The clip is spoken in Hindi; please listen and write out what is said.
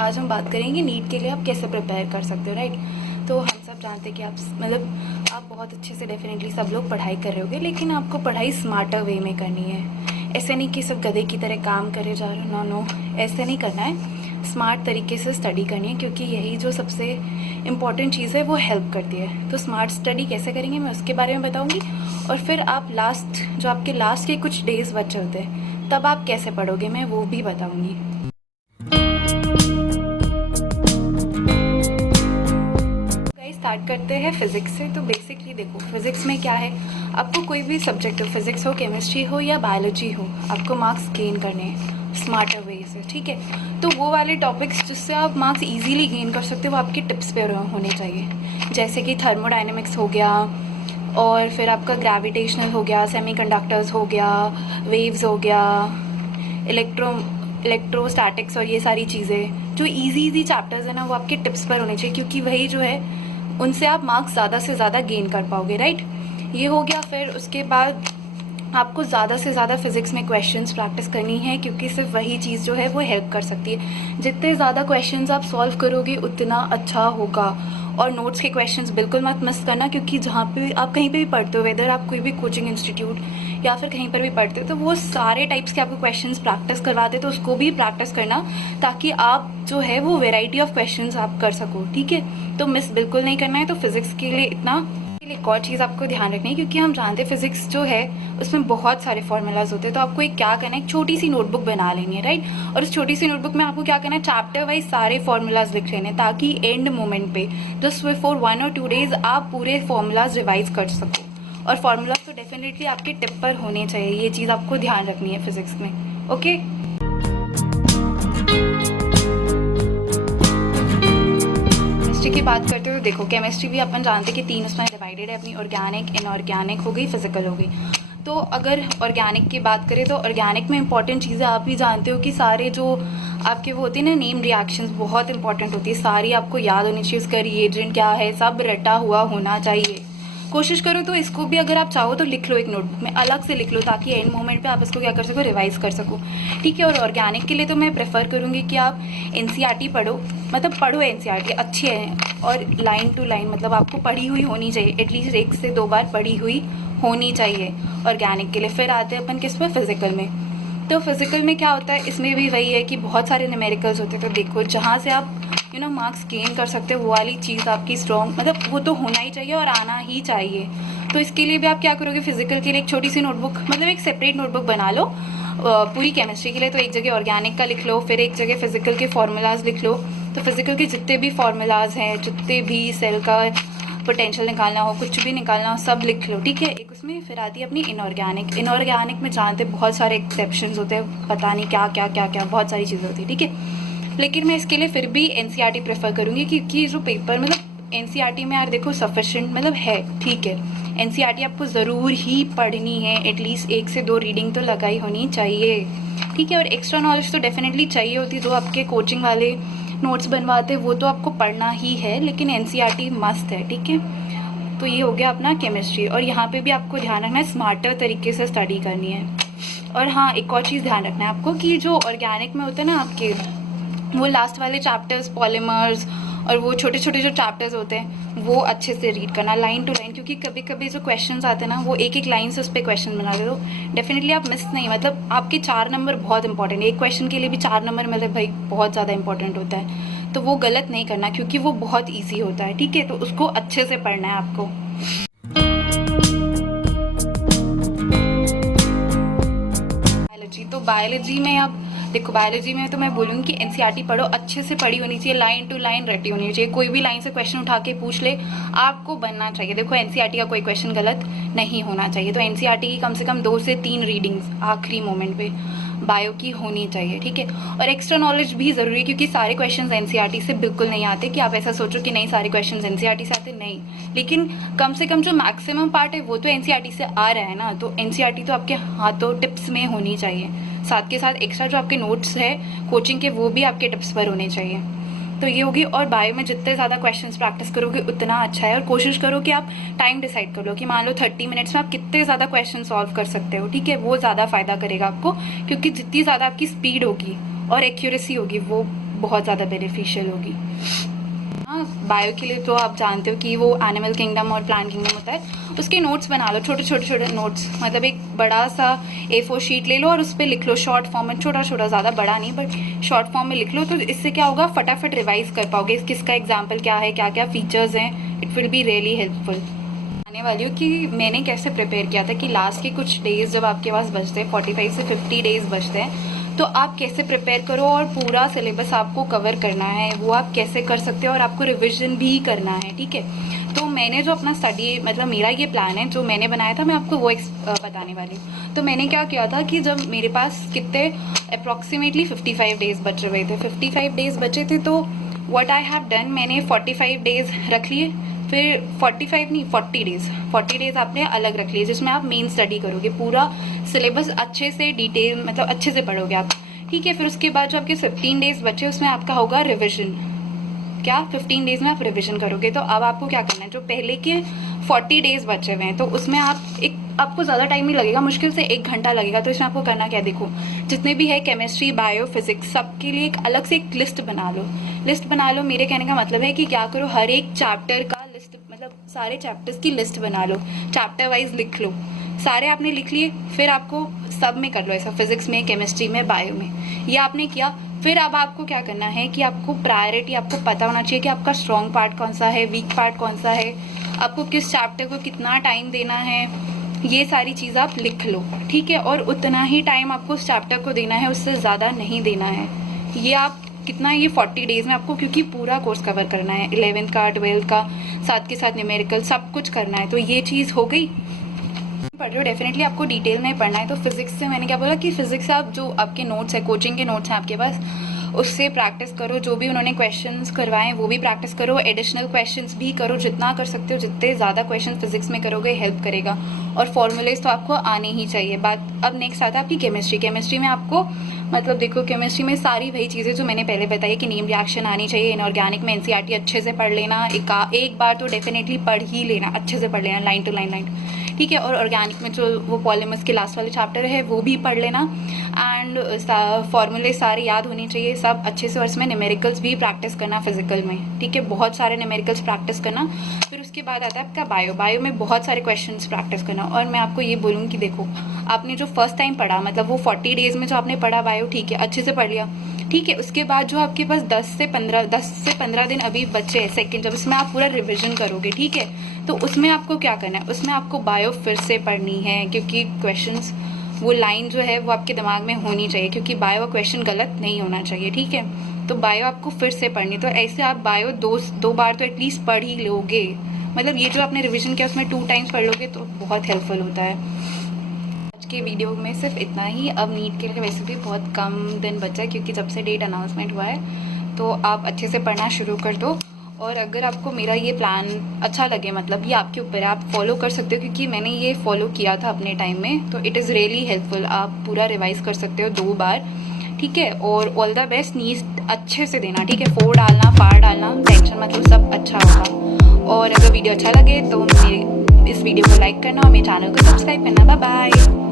आज हम बात करेंगे नीट के लिए आप कैसे प्रिपेयर कर सकते हो, राइट। तो हम सब जानते हैं कि आप बहुत अच्छे से डेफिनेटली सब लोग पढ़ाई कर रहे होगे, लेकिन आपको पढ़ाई स्मार्टर वे में करनी है। ऐसे नहीं कि सब गधे की तरह काम करे जा रहे हो, नो, ऐसे नहीं करना है। स्मार्ट तरीके से स्टडी करनी है, क्योंकि यही जो सबसे इम्पॉर्टेंट चीज़ है वो हेल्प करती है। तो स्मार्ट स्टडी कैसे करेंगे मैं उसके बारे में बताऊँगी, और फिर आप जो आपके लास्ट के कुछ डेज़ बचे होते हैं तब आप कैसे पढ़ोगे मैं वो भी बताऊँगी। स्टार्ट करते हैं फिज़िक्स से। तो बेसिकली देखो, फिज़िक्स में क्या है, आपको कोई भी सब्जेक्ट हो, फिज़िक्स हो, केमिस्ट्री हो या बायोलॉजी हो, आपको मार्क्स गेन करने हैं स्मार्टर वे से, ठीक है। तो वो वाले टॉपिक्स जिससे आप मार्क्स इजीली गेन कर सकते हो वो आपके टिप्स पे होने चाहिए, जैसे कि थर्मोडाइनमिक्स हो गया, और फिर आपका ग्रेविटेशनल हो गया, सेमीकंडक्टर्स हो गया, वेव्स हो गया, इलेक्ट्रोस्टैटिक्स, और ये सारी चीज़ें जो इजी चैप्टर्स है ना वो आपके टिप्स पर होने चाहिए, क्योंकि वही जो है उनसे आप मार्क्स ज़्यादा से ज़्यादा गेन कर पाओगे, राइट। ये हो गया। फिर उसके बाद आपको ज़्यादा से ज़्यादा फिज़िक्स में क्वेश्चंस प्रैक्टिस करनी है, क्योंकि सिर्फ वही चीज़ जो है वो हेल्प कर सकती है। जितने ज़्यादा क्वेश्चंस आप सॉल्व करोगे उतना अच्छा होगा। और नोट्स के क्वेश्चंस बिल्कुल मत मिस करना, क्योंकि जहाँ पे आप कहीं पे भी पढ़ते हो, वेदर आप कोई भी कोचिंग इंस्टीट्यूट या फिर कहीं पर भी पढ़ते हो, तो वो सारे टाइप्स के आपको क्वेश्चंस प्रैक्टिस करवाते, तो उसको भी प्रैक्टिस करना, ताकि आप जो है वो वेराइटी ऑफ क्वेश्चंस आप कर सको, ठीक है। तो मिस बिल्कुल नहीं करना है। तो फिज़िक्स के लिए इतना। एक और चीज़ आपको ध्यान रखनी है, क्योंकि हम जानते हैं फिज़िक्स जो है उसमें बहुत सारे फॉर्मूलाज होते हैं। तो आपको एक क्या करना है, एक छोटी सी नोटबुक बना लेनी है, राइट। और उस छोटी सी नोटबुक में आपको क्या करना है, चैप्टर वाइज सारे फॉर्मूलाज लिख लेने, ताकि एंड मोमेंट पे जस्ट बिफोर 1 और 2 डेज आप पूरे फॉर्मूलाज रिवाइज कर सको। और फॉर्मूलाज तो डेफिनेटली आपके टिप पर होने चाहिए, ये चीज़ आपको ध्यान रखनी है फिज़िक्स में, ओके। केमिस्ट्री की बात करते हो तो देखो, केमिस्ट्री भी अपन जानते हैं कि 3 उसमें डिवाइडेड है अपनी, ऑर्गेनिक, इनऑर्गेनिक हो गई, फिजिकल हो गई। तो अगर ऑर्गेनिक की बात करें तो ऑर्गेनिक में इंपॉर्टेंट चीज़ें आप भी जानते हो कि सारे जो आपके वो होते हैं ना नेम रिएक्शंस, बहुत इंपॉर्टेंट होती है, सारी आपको याद होनी चाहिए। उसका रिएजेंट क्या है सब रटा हुआ होना चाहिए। कोशिश करो तो इसको भी अगर आप चाहो तो लिख लो, एक नोटबुक में अलग से लिख लो, ताकि एंड मोमेंट पे आप इसको क्या कर सको, रिवाइज कर सको, ठीक है। और ऑर्गेनिक के लिए तो मैं प्रेफर करूँगी कि आप एनसीईआरटी पढ़ो, मतलब पढ़ो एनसीईआरटी, अच्छी है, और लाइन टू लाइन मतलब आपको पढ़ी हुई होनी चाहिए, एटलीस्ट 1 से 2 बार पढ़ी हुई होनी चाहिए ऑर्गेनिक के लिए। फिर आते हैं अपन किस में, फिजिकल में। तो फिजिकल में क्या होता है, इसमें भी वही है कि बहुत सारे न्यूमेरिकल्स होते हैं। तो देखो, जहाँ से आप मार्क्स गेन कर सकते हो वो वाली चीज़ आपकी स्ट्रॉन्ग, मतलब वो तो होना ही चाहिए और आना ही चाहिए। तो इसके लिए भी आप क्या करोगे, फिजिकल के लिए एक छोटी सी नोटबुक, मतलब एक सेपरेट नोटबुक बना लो पूरी केमिस्ट्री के लिए। तो एक जगह ऑर्गेनिक का लिख लो, फिर एक जगह फिजिकल के फार्मूलाज लिख लो। तो फिजिकल के जितने भी फार्मूलाज हैं, जितने भी सेल का पोटेंशियल निकालना हो, कुछ भी निकालना हो, सब लिख लो, ठीक है। एक उसमें फिर आती है अपनी इनऑर्गेनिक। इनऑर्गेनिक में जानते बहुत सारे एक्सेप्शंस होते हैं, पता नहीं क्या क्या क्या क्या बहुत सारी चीज़ें होती है, ठीक है। लेकिन मैं इसके लिए फिर भी एनसीईआरटी प्रेफर करूँगी, क्योंकि जो पेपर मतलब एनसीईआरटी में यार देखो सफिशिएंट मतलब है, ठीक है। एनसीईआरटी आपको ज़रूर ही पढ़नी है, एटलीस्ट 1 से 2 रीडिंग तो लगाई होनी चाहिए, ठीक है। और एक्स्ट्रा नॉलेज तो डेफिनेटली चाहिए होती है, जो आपके कोचिंग वाले नोट्स बनवाते हैं वो तो आपको पढ़ना ही है, लेकिन एनसीईआरटी मस्ट है, ठीक है। तो ये हो गया अपना केमिस्ट्री। और यहाँ पे भी आपको ध्यान रखना है, स्मार्टर तरीके से स्टडी करनी है। और हाँ, एक और चीज़ ध्यान रखना है आपको कि जो ऑर्गेनिक में होते हैं ना आपके, वो लास्ट वाले चैप्टर्स, पॉलीमर्स, और वो छोटे छोटे जो चैप्टर्स होते हैं वो अच्छे से रीड करना लाइन टू लाइन, क्योंकि कभी कभी जो क्वेश्चंस आते हैं ना वो एक एक लाइन से उस पर क्वेश्चन बना दे, तो डेफिनेटली आप मिस नहीं, मतलब आपके 4 नंबर बहुत इंपॉर्टेंट है, एक क्वेश्चन के लिए भी 4 नंबर मतलब भाई बहुत ज़्यादा इंपॉर्टेंट होता है। तो वो गलत नहीं करना, क्योंकि वो बहुत ईजी होता है, ठीक है। तो उसको अच्छे से पढ़ना है आपको। बायोलॉजी, तो बायोलॉजी में अब देखो, बायोलॉजी में तो मैं बोलूँगी कि एनसीईआरटी पढ़ो, अच्छे से पढ़ी होनी चाहिए, लाइन टू लाइन रटी होनी चाहिए, कोई भी लाइन से क्वेश्चन उठा के पूछ ले आपको बनना चाहिए। देखो एनसीईआरटी का कोई क्वेश्चन गलत नहीं होना चाहिए। तो एनसीईआरटी की कम से कम 2 से 3 रीडिंग्स आखिरी मोमेंट पे बायो की होनी चाहिए, ठीक है। और एक्स्ट्रा नॉलेज भी ज़रूरी है, क्योंकि सारे क्वेश्चंस एनसीईआरटी से बिल्कुल नहीं आते, कि आप ऐसा सोचो कि नहीं सारे क्वेश्चंस एनसीईआरटी से आते, नहीं। लेकिन कम से कम जो मैक्सिमम पार्ट है वो तो एनसीईआरटी से आ रहा है ना, तो एनसीईआरटी तो आपके हाथों टिप्स में होनी चाहिए। साथ के साथ एक्स्ट्रा जो आपके नोट्स है कोचिंग के वो भी आपके टिप्स पर होने चाहिए। तो ये होगी। और बायो में जितने ज़्यादा क्वेश्चंस प्रैक्टिस करोगे उतना अच्छा है। और कोशिश करो कि आप टाइम डिसाइड कर लो, कि मान लो 30 मिनट्स में आप कितने ज़्यादा क्वेश्चन सॉल्व कर सकते हो, ठीक है। वो ज़्यादा फ़ायदा करेगा आपको, क्योंकि जितनी ज़्यादा आपकी स्पीड होगी और एक्यूरेसी होगी वो बहुत ज़्यादा बेनिफिशियल होगी। हाँ, बायो के लिए तो आप जानते हो कि वो एनिमल किंगडम और प्लांट किंगडम होता है, उसके नोट्स बना लो, छोटे नोट्स, मतलब एक बड़ा सा A4 शीट ले लो और उस पर लिख लो शॉर्ट फॉर्म में, छोटा ज़्यादा बड़ा नहीं बट शॉर्ट फॉर्म में लिख लो। तो इससे क्या होगा, फटाफट रिवाइज कर पाओगे किसका एग्जाम्पल क्या है, क्या क्या फीचर्स हैं। It will be really helpful. आने वाली हूँ कि मैंने कैसे प्रिपेयर किया था कि लास्ट के कुछ डेज़ जब आपके पास बचते हैं, 45 से 50 डेज़ बचते हैं, तो आप कैसे प्रिपेयर करो और पूरा सिलेबस आपको कवर करना है, वो आप कैसे कर सकते हो और आपको रिविजन भी करना है, ठीक है। तो मैंने जो अपना स्टडी, मतलब मेरा ये प्लान है जो मैंने बनाया था, मैं आपको वो बताने वाली हूँ। तो मैंने क्या किया था कि जब मेरे पास कितने अप्रॉक्सीमेटली 55 डेज़ बचे हुए थे, 55 डेज़ बचे थे, तो व्हाट आई हैव डन, मैंने 45 डेज़ रख लिए, फिर 45 नहीं 40 डेज़ आपने अलग रख लिए, जिसमें आप मेन स्टडी करोगे, पूरा सिलेबस अच्छे से डिटेल, मतलब अच्छे से पढ़ोगे आप, ठीक है। फिर उसके बाद जो आपके 15 डेज़ बचे उसमें आपका होगा रिविजन। क्या 15 डेज़ में आप रिविजन करोगे, तो अब आपको क्या करना है, जो पहले के 40 डेज़ बचे हुए हैं, तो उसमें आपको ज़्यादा टाइम नहीं लगेगा, मुश्किल से 1 घंटा लगेगा। तो इसमें आपको करना क्या है, देखो जितने भी है केमिस्ट्री, बायो, फिजिक्स, सबके लिए एक अलग से एक लिस्ट बना लो। मेरे कहने का मतलब है कि क्या करो, हर एक चैप्टर का लिस्ट, मतलब सारे चैप्टर्स की लिस्ट बना लो, चैप्टर वाइज लिख लो। सारे आपने लिख लिए, फिर आपको सब में कर लो ऐसा, फिजिक्स में, केमिस्ट्री में, बायो में, ये आपने किया। फिर अब आपको क्या करना है कि आपको प्रायोरिटी, आपको पता होना चाहिए कि आपका स्ट्रॉन्ग पार्ट कौन सा है, वीक पार्ट कौन सा है, आपको किस चैप्टर को कितना टाइम देना है, ये सारी चीज़ आप लिख लो, ठीक है। और उतना ही टाइम आपको उस चैप्टर को देना है, उससे ज़्यादा नहीं देना है। ये आप कितना, ये 40 डेज़ में आपको, क्योंकि पूरा कोर्स कवर करना है, 11th का, 12th का, साथ के साथ न्यूमेरिकल सब कुछ करना है। तो ये चीज़ हो गई। पढ़ रहे हो डेफिनेटली आपको डिटेल में पढ़ना है। तो फिजिक्स से मैंने क्या बोला कि फिजिक्स से आप जो आपके नोट्स है, कोचिंग के नोट्स हैं आपके पास, उससे प्रैक्टिस करो, जो भी उन्होंने क्वेश्चंस करवाए हैं वो भी प्रैक्टिस करो, एडिशनल क्वेश्चंस भी करो, जितना कर सकते हो, जितने ज़्यादा क्वेश्चन फिजिक्स में करोगे हेल्प करेगा। और फॉर्मूलेज तो आपको आने ही चाहिए। बात अब नेक्स्ट आता है आपकी केमिस्ट्री में आपको, मतलब देखो केमिस्ट्री में सारी वही चीज़ें जो मैंने पहले बताई कि नेम रिएक्शन आनी चाहिए, इनऑर्गेनिक में NCERT अच्छे से पढ़ लेना, एक बार तो डेफिनेटली पढ़ ही लेना, अच्छे से पढ़ लेना, लाइन टू लाइन, ठीक है। और ऑर्गेनिक में जो वो पॉलीमर्स के लास्ट वाले चैप्टर है वो भी पढ़ लेना, एंड फॉर्मूले सारे याद होने चाहिए सब अच्छे से। और इसमें न्यूमेरिकल्स भी प्रैक्टिस करना फिजिकल में, ठीक है, बहुत सारे न्यूमेरिकल्स प्रैक्टिस करना। फिर उसके बाद आता है आपका बायो में बहुत सारे क्वेश्चंस प्रैक्टिस करना। और मैं आपको ये बोलूँ कि देखो आपने जो फर्स्ट टाइम पढ़ा, मतलब वो 40 डेज़ में जो आपने पढ़ा बायो, ठीक है, अच्छे से पढ़ लिया, ठीक है। उसके बाद जो आपके पास 10 से 15 दिन अभी बचे हैं सेकेंड, जब इसमें आप पूरा रिविजन करोगे, ठीक है, तो उसमें आपको क्या करना है, उसमें आपको बायो फिर से पढ़नी है, क्योंकि क्वेश्चंस, वो लाइन जो है वो आपके दिमाग में होनी चाहिए, क्योंकि बायो का क्वेश्चन गलत नहीं होना चाहिए, ठीक है। तो बायो आपको फिर से पढ़नी, तो ऐसे आप बायो दो बार तो एटलीस्ट पढ़ ही लोगे। मतलब ये जो आपने रिविजन किया उसमें 2 टाइम्स पढ़ लोगे तो बहुत हेल्पफुल होता है। आज के वीडियो में सिर्फ इतना ही। अब नीट के लिए वैसे भी बहुत कम दिन बचा है, क्योंकि जब से डेट अनाउंसमेंट हुआ है, तो आप अच्छे से पढ़ना शुरू कर दो। और अगर आपको मेरा ये प्लान अच्छा लगे, मतलब ये आपके ऊपर है, आप फॉलो कर सकते हो, क्योंकि मैंने ये फॉलो किया था अपने टाइम में, तो इट इज़ रियली हेल्पफुल। आप पूरा रिवाइज कर सकते हो 2 बार, ठीक है। और ऑल द बेस्ट, नीट अच्छे से देना, ठीक है, 4 डालना, फार डालना, टेंशन मतलब सब अच्छा होगा। और अगर वीडियो अच्छा लगे तो मेरे इस वीडियो को लाइक करना और मेरे चैनल को सब्सक्राइब करना। Bye bye.